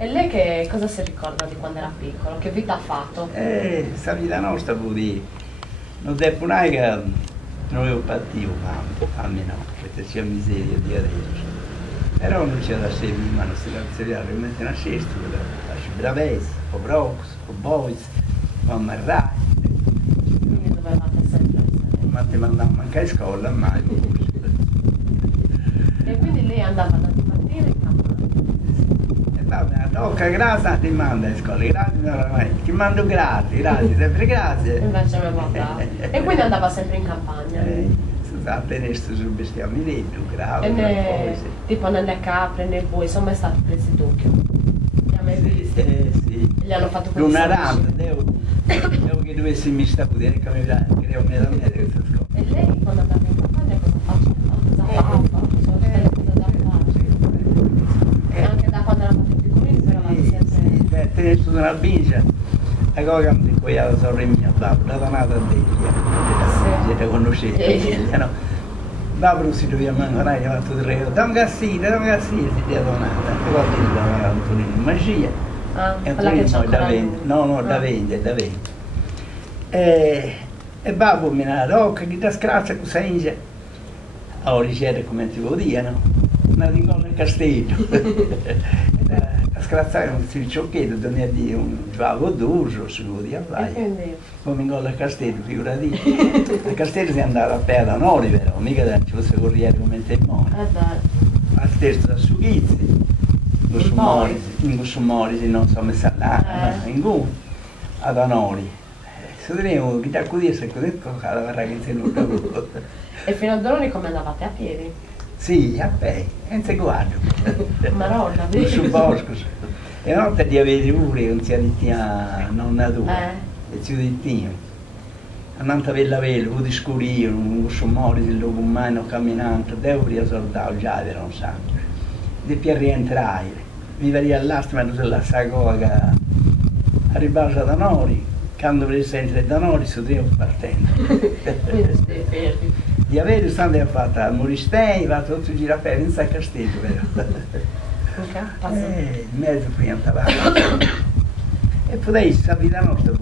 E lei che cosa si ricorda di quando era piccolo? Che vita ha fatto? Questa vita nostra vuol dire, non devo mai che non avevo partito almeno, perché c'è miseria di adesso. Però non c'è da sé, ma non si deve realmente una cesta, la bravezza, con Brox, con Boys, con Marrai. Quindi dovevate sempre essere. Ma ti mandavamo anche a scuola, mai. E quindi lei andava da mattina in campagna? E vabbè, tocca, grazie ti manda a scuola, grazie veramente, ti mando grazie, sempre grazie. Invece mi guardava. E quindi andava sempre in campagna? Scusate, questo sul bestiaminetto, grave, E tipo nelle capre, nei bui, sono mai stati presi d'occhio? Li ha mai visti? Sì. Gli hanno fatto questi L'una saluti? ranta, devo che dovessi mi sta pure, che mi creo me da me questa scuola. E lei quando andava in campagna cosa faceva? Cosa fa? Sono tutte le cose da fare. E anche da quando eravate piccolini però eravate sempre... Tenere su una bincia, la cosa che poi la sorella mia, la donata a Delia, siete conoscete, no? Babro si doveva mangiare, gli ha fatto tre euro, dammi cassina, si ti ha donata, e poi ti dava Antonino Magia, Ah, quella che c'è ancora da 20, no, da 20, da 20. E babbo mi ha detto, oh, che ti scrazia cosa inge? Ora c'era come ti vuol dire, no? Una di cosa al castello. A scrazzare un cioccheto, donne a dire un gioco d'uso, si vuol dire, vai. Come in al castello, figurati. Al castello si andava a perdere da noi, però, mica da ci fosse corriere come testimone. Al terzo da Sughizzi, in Gussumorisi, non so, messa là, in Gu, ad Anori. Se dobbiamo chi ti accudisse così, cosa la ragazza non capisco. E fino a Donori come andavate a piedi? Sì, a piedi, senza guardo. Maronna, Sul bosco. E una volta di avere pure un zio di tia nonna tua, e zio di tio. Andando a vella velo, un discurio, un Gussumorisi, il luogo umano camminando, devo riassoltare già, era un sangue. Di più rientrare, mi veniva all'astma, ma non la cosa arrivava da Nori, quando presente da Nori, si devo partendo. Di avere stando a fatta al Moristei, va tutto il giraferro, in San Castello, vero? In mezzo prima andava. E poi sapere la nostra